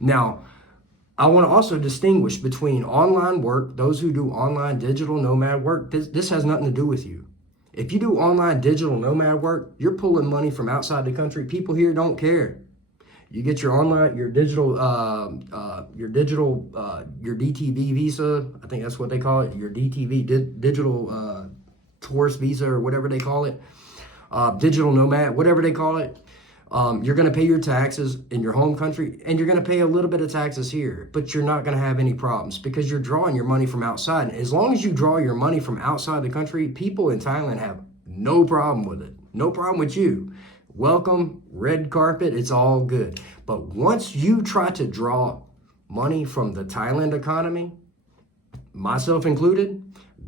Now, I want to also distinguish between online work, those who do online digital nomad work. This has nothing to do with you. If you do online digital nomad work, you're pulling money from outside the country. People here don't care. You get your online, your DTV visa. I think that's what they call it. Your DTV, digital tourist visa, or whatever they call it. Digital nomad, whatever they call it. You're going to pay your taxes in your home country, and you're going to pay a little bit of taxes here, but you're not going to have any problems because you're drawing your money from outside. And as long as you draw your money from outside the country, people in Thailand have no problem with it. No problem with you. Welcome, red carpet, it's all good. But once you try to draw money from the Thailand economy, myself included,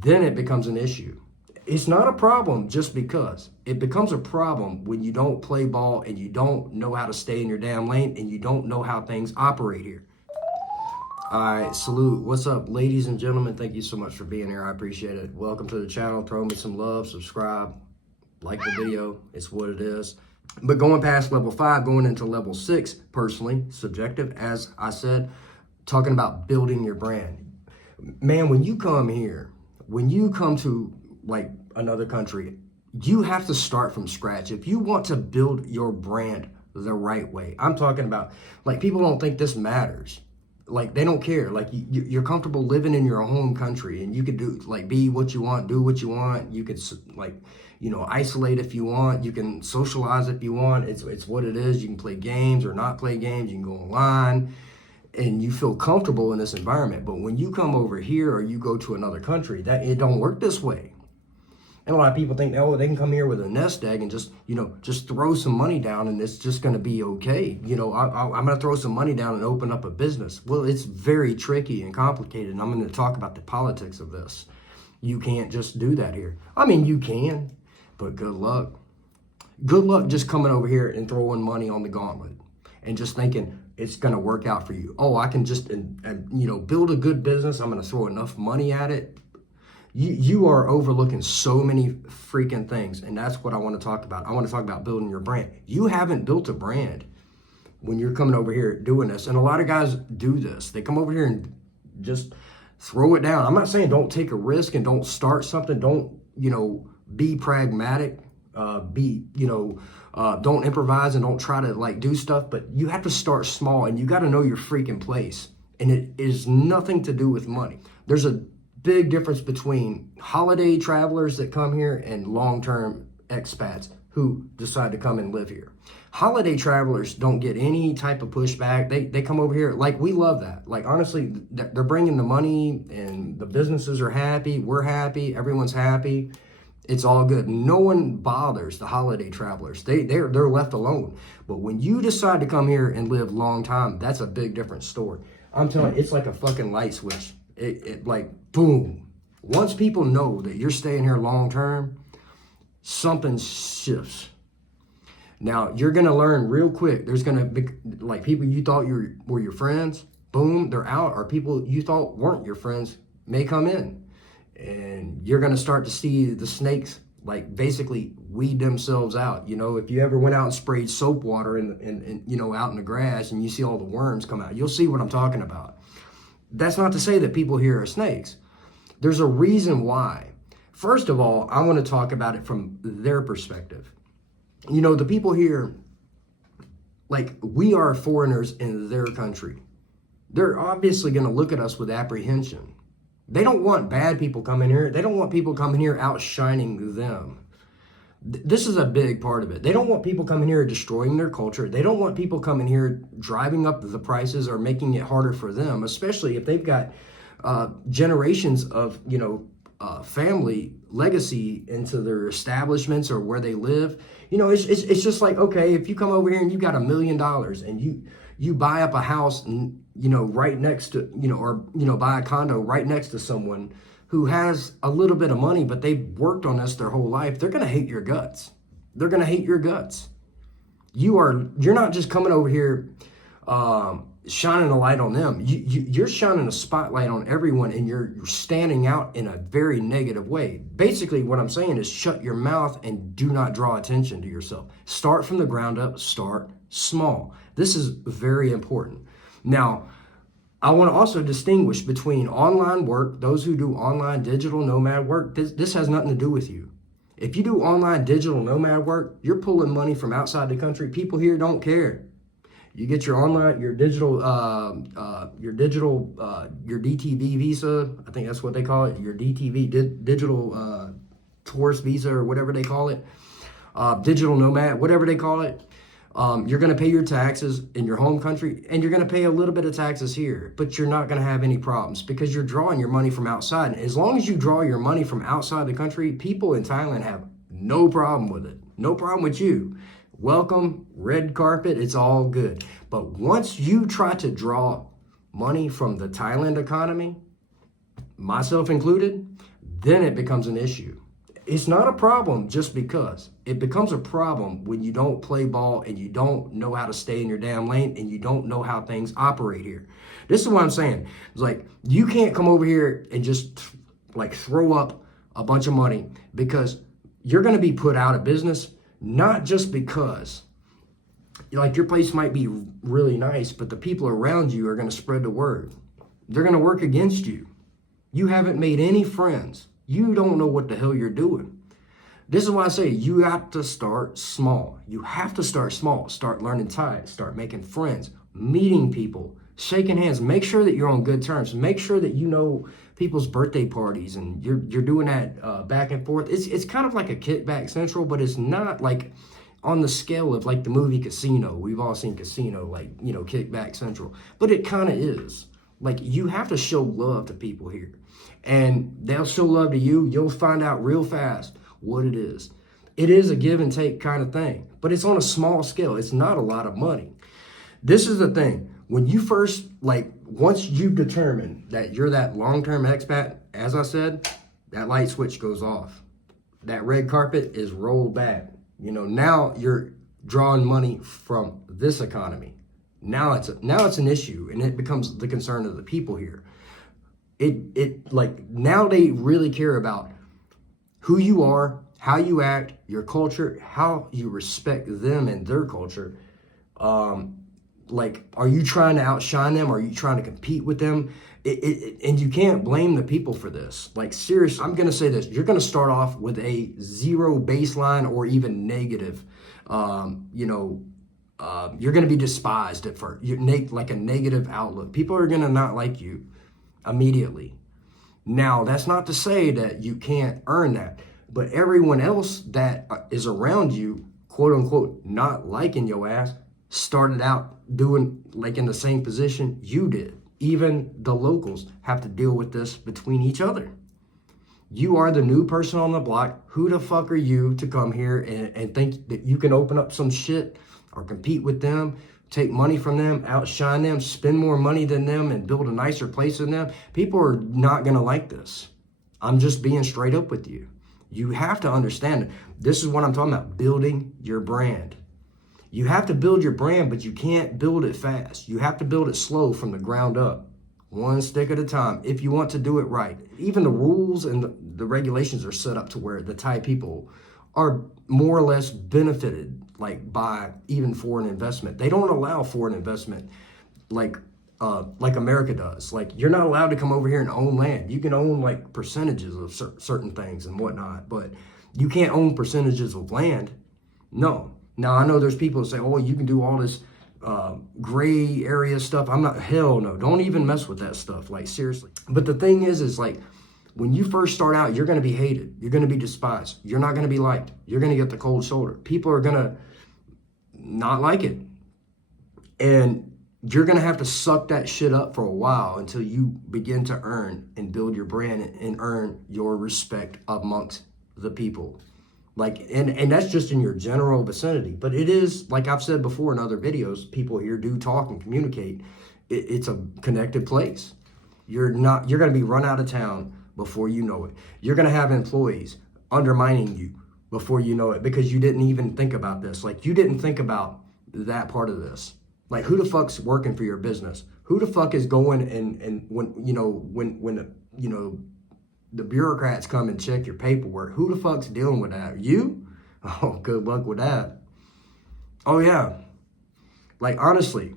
then it becomes an issue. It's not a problem just because. It becomes a problem when you don't play ball and you don't know how to stay in your damn lane and you don't know how things operate here. All right, salute. What's up, ladies and gentlemen? Thank you so much for being here. I appreciate it. Welcome to the channel. Throw me some love, subscribe, like the video. It's what it is. But going past level 5, going into level 6, personally, subjective, as I said, talking about building your brand. Man, when you come here, when you come to like another country, you have to start from scratch. If you want to build your brand the right way, I'm talking about, like, people don't think this matters. Like, they don't care. Like, you're comfortable living in your home country and you could do, like, be what you want, do what you want. You could, like, you know, isolate if you want. You can socialize if you want. It's what it is. You can play games or not play games. You can go online and you feel comfortable in this environment. But when you come over here or you go to another country, that it don't work this way. And a lot of people think, oh, they can come here with a nest egg and just, you know, just throw some money down and it's just going to be okay. You know, I'm going to throw some money down and open up a business. Well, it's very tricky and complicated. And I'm going to talk about the politics of this. You can't just do that here. I mean, you can, but good luck. Good luck just coming over here and throwing money on the gauntlet and just thinking it's going to work out for you. Oh, I can just, you know, build a good business. I'm going to throw enough money at it. You are overlooking so many freaking things, and that's what I want to talk about. I want to talk about building your brand. You haven't built a brand when you're coming over here doing this, and a lot of guys do this. They come over here and just throw it down. I'm not saying don't take a risk and don't start something. Don't, you know, be pragmatic. Don't improvise and don't try to, like, do stuff, but you have to start small, and you got to know your freaking place, and it is nothing to do with money. There's a big difference between holiday travelers that come here and long-term expats who decide to come and live here. Holiday travelers don't get any type of pushback. They come over here, like, we love that. Like, honestly, they're bringing the money and the businesses are happy. We're happy. Everyone's happy. It's all good. No one bothers the holiday travelers. They're left alone. But when you decide to come here and live long time, that's a big different story. I'm telling you, it's like a fucking light switch. It like, boom. Once people know that you're staying here long term, something shifts. Now, you're going to learn real quick. There's going to be, like, people you thought were your friends, boom, they're out. Or people you thought weren't your friends may come in. And you're going to start to see the snakes, like, basically weed themselves out. You know, if you ever went out and sprayed soap water in you know, out in the grass and you see all the worms come out, you'll see what I'm talking about. That's not to say that people here are snakes. There's a reason why. First of all, I want to talk about it from their perspective. You know, the people here, like, we are foreigners in their country. They're obviously going to look at us with apprehension. They don't want bad people coming here. They don't want people coming here outshining them. This is a big part of it. They don't want people coming here destroying their culture. They don't want people coming here driving up the prices or making it harder for them, especially if they've got generations of, you know, family legacy into their establishments or where they live. You know, it's just like, okay, if you come over here and you got $1 million and you buy up a house, you know, right next to, you know, or, you know, buy a condo right next to someone who has a little bit of money, but they've worked on this their whole life, they're going to hate your guts. They're going to hate your guts. You're not just coming over here shining a light on them. You're shining a spotlight on everyone, and you're standing out in a very negative way. Basically, what I'm saying is shut your mouth and do not draw attention to yourself. Start from the ground up. Start small. This is very important. Now, I want to also distinguish between online work, those who do online digital nomad work. This has nothing to do with you. If you do online digital nomad work, you're pulling money from outside the country. People here don't care. You get your online, your DTV visa. I think that's what they call it. Your DTV, digital tourist visa, or whatever they call it. Digital nomad, whatever they call it. You're going to pay your taxes in your home country, and you're going to pay a little bit of taxes here, but you're not going to have any problems because you're drawing your money from outside. As long as you draw your money from outside the country, people in Thailand have no problem with it. No problem with you. Welcome, red carpet, it's all good. But once you try to draw money from the Thailand economy, myself included, then it becomes an issue. It's not a problem just because. It becomes a problem when you don't play ball and you don't know how to stay in your damn lane and you don't know how things operate here. This is what I'm saying. It's like, you can't come over here and just like throw up a bunch of money, because you're going to be put out of business, not just because like your place might be really nice, but the people around you are going to spread the word. They're going to work against you. You haven't made any friends. You don't know what the hell you're doing. This is why I say you have to start small. You have to start small. Start learning Thai. Start making friends, meeting people, shaking hands. Make sure that you're on good terms. Make sure that you know people's birthday parties and you're doing that back and forth. It's kind of like a kickback central, but it's not like on the scale of like the movie Casino. We've all seen Casino, like, you know, kickback central. But it kind of is. Like, you have to show love to people here. And they'll show love to you. You'll find out real fast what it is. It is a give and take kind of thing, but it's on a small scale. It's not a lot of money. This is the thing. When you first, like, once you determine that you're that long-term expat, as I said, that light switch goes off. That red carpet is rolled back. You know, now you're drawing money from this economy. Now it's an issue, and it becomes the concern of the people here. It like, now they really care about who you are, how you act, your culture, how you respect them and their culture. Like, are you trying to outshine them? Are you trying to compete with them? And you can't blame the people for this. Like, seriously, I'm going to say this. You're going to start off with a zero baseline or even negative. You're going to be despised at first. Like a negative outlook. People are going to not like you immediately. Now, that's not to say that you can't earn that. But everyone else that is around you, quote unquote, not liking your ass, started out doing like in the same position you did. Even the locals have to deal with this between each other. You are the new person on the block. Who the fuck are you to come here and think that you can open up some shit or compete with them, take money from them, outshine them, spend more money than them, and build a nicer place than them? People are not going to like this. I'm just being straight up with you. You have to understand it. This is what I'm talking about, building your brand. You have to build your brand, but you can't build it fast. You have to build it slow from the ground up, one stick at a time, if you want to do it right. Even the rules and the regulations are set up to where the Thai people are more or less benefited, like, by even foreign investment. They don't allow foreign investment like America does. Like, you're not allowed to come over here and own land. You can own like percentages of certain things and whatnot, but you can't own percentages of land. No. Now, I know there's people that say, oh, you can do all this gray area stuff. Hell no. Don't even mess with that stuff. Like, seriously. But the thing is like, when you first start out, you're going to be hated. You're going to be despised. You're not going to be liked. You're going to get the cold shoulder. People are going to not like it. And you're going to have to suck that shit up for a while until you begin to earn and build your brand and earn your respect amongst the people. Like, and that's just in your general vicinity. But it is, like I've said before in other videos, people here do talk and communicate. It's a connected place. You're going to be run out of town before you know it. You're going to have employees undermining you before you know it, because you didn't even think about this. Like, you didn't think about that part of this. Like, who the fuck's working for your business? Who the fuck is going and when the bureaucrats come and check your paperwork, who the fuck's dealing with that? You? Oh, good luck with that. Oh, yeah. Like, honestly,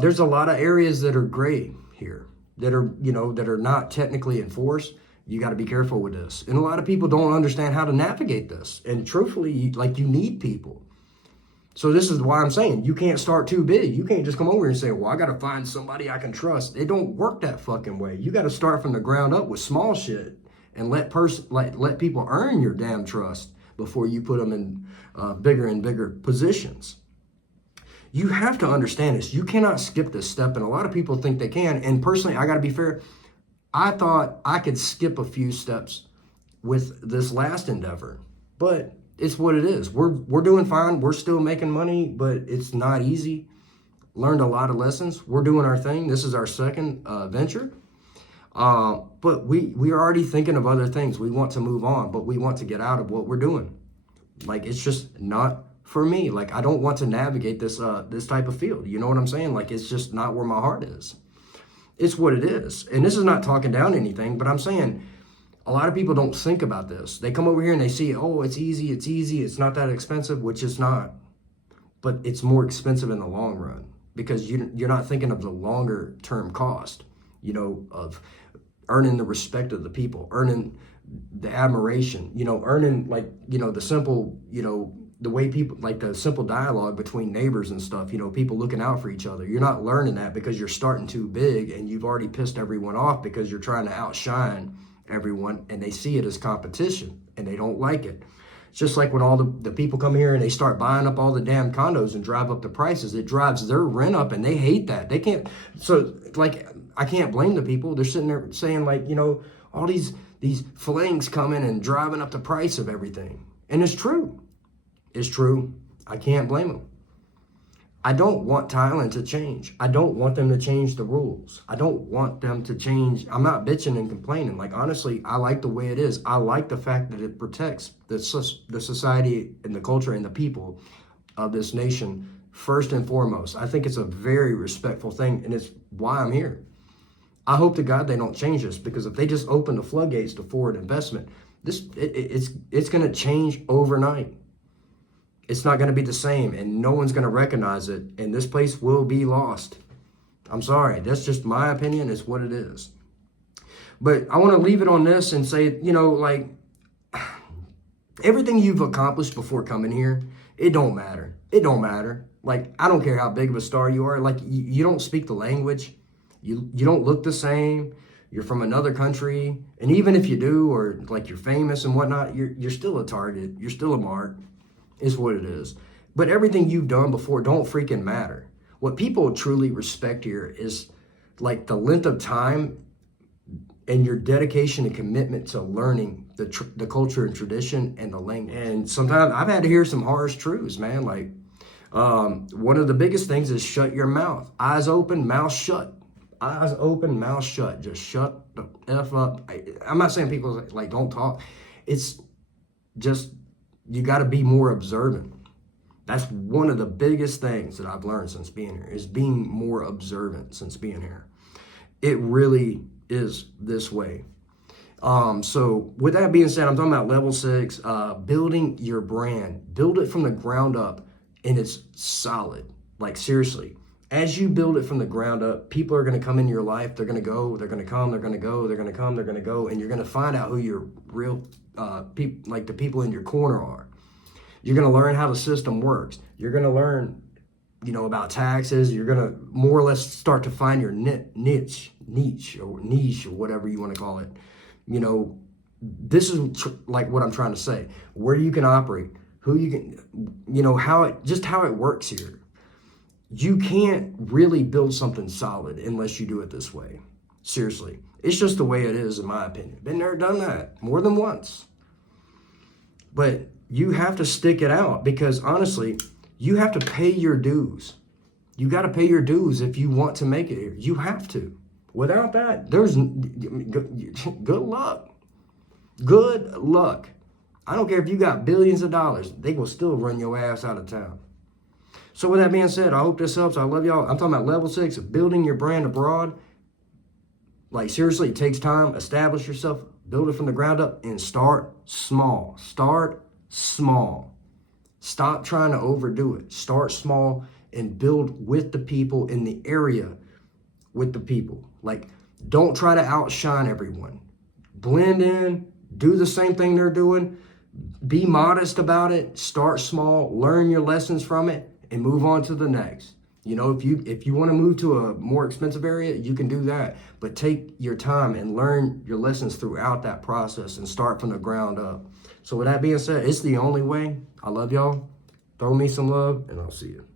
There's a lot of areas that are gray here that are, that are not technically enforced. You got to be careful with this. And a lot of people don't understand how to navigate this. And truthfully, you need people. So this is why I'm saying you can't start too big. You can't just come over here and say, well, I got to find somebody I can trust. It don't work that fucking way. You got to start from the ground up with small shit and let people earn your damn trust before you put them in bigger and bigger positions. You have to understand this. You cannot skip this step. And a lot of people think they can. And personally, I got to be fair. I thought I could skip a few steps with this last endeavor, but it's what it is. We're doing fine. We're still making money, but it's not easy. Learned a lot of lessons. We're doing our thing. This is our second venture. But we are already thinking of other things. We want to move on, but we want to get out of what we're doing. Like, it's just not for me. Like, I don't want to navigate this type of field. You know what I'm saying? Like, it's just not where my heart is. It's what it is. And this is not talking down anything, but I'm saying a lot of people don't think about this. They come over here and they see, oh, it's easy, it's not that expensive, which it's not. But it's more expensive in the long run because you're not thinking of the longer term cost, of earning the respect of the people, earning the admiration, earning the simple, the way people, like the simple dialogue between neighbors and stuff, people looking out for each other. You're not learning that because you're starting too big and you've already pissed everyone off because you're trying to outshine everyone and they see it as competition and they don't like it. It's just like when all the people come here and they start buying up all the damn condos and drive up the prices, it drives their rent up and they hate that. They can't, so like, I can't blame the people. They're sitting there saying all these flings coming and driving up the price of everything. And it's true. It's true. I can't blame them. I don't want Thailand to change. I don't want them to change the rules. I don't want them to change. I'm not bitching and complaining. Like, honestly, I like the way it is. I like the fact that it protects the society and the culture and the people of this nation first and foremost. I think it's a very respectful thing, and it's why I'm here. I hope to God they don't change this, because if they just open the floodgates to forward investment, it's going to change overnight. It's not going to be the same, and no one's going to recognize it, and this place will be lost. I'm sorry. That's just my opinion. It's what it is. But I want to leave it on this and say, everything you've accomplished before coming here, it don't matter. It don't matter. Like, I don't care how big of a star you are. Like, you don't speak the language. You don't look the same. You're from another country. And even if you do, or like you're famous and whatnot, you're still a target. You're still a mark. Is what it is. But everything you've done before don't freaking matter. What people truly respect here is like the length of time and your dedication and commitment to learning the culture and tradition and the language. And sometimes I've had to hear some harsh truths, man. Like, one of the biggest things is shut your mouth. Eyes open, mouth shut. Eyes open, mouth shut. Just shut the F up. I'm not saying people like don't talk. It's just, you got to be more observant. That's one of the biggest things that I've learned since being here, is being more observant since being here. It really is this way. So with that being said, I'm talking about level 6, building your brand. Build it from the ground up, and it's solid. Like, seriously. As you build it from the ground up, people are going to come in your life. They're going to go, they're going to come, they're going to go, they're going to come, they're going to go, and you're going to find out who your real people, like the people in your corner are. You're going to learn how the system works. You're going to learn, about taxes. You're going to more or less start to find your niche, or whatever you want to call it. This is like what I'm trying to say. Where you can operate, who you can, how it works here. You can't really build something solid unless you do it this way. Seriously. It's just the way it is, in my opinion. Been there, done that more than once. But you have to stick it out, because honestly, you have to pay your dues. You got to pay your dues if you want to make it here. You have to. Without that, there's good luck. Good luck. I don't care if you got billions of dollars. They will still run your ass out of town. So with that being said, I hope this helps. I love y'all. I'm talking about level 6, building your brand abroad. Like, seriously, it takes time. Establish yourself. Build it from the ground up and start small. Start small. Stop trying to overdo it. Start small and build with the people in the area, with the people. Like, don't try to outshine everyone. Blend in, do the same thing they're doing. Be modest about it. Start small, learn your lessons from it, and move on to the next. You know, if you want to move to a more expensive area, you can do that. But take your time and learn your lessons throughout that process and start from the ground up. So with that being said, it's the only way. I love y'all. Throw me some love, and I'll see you.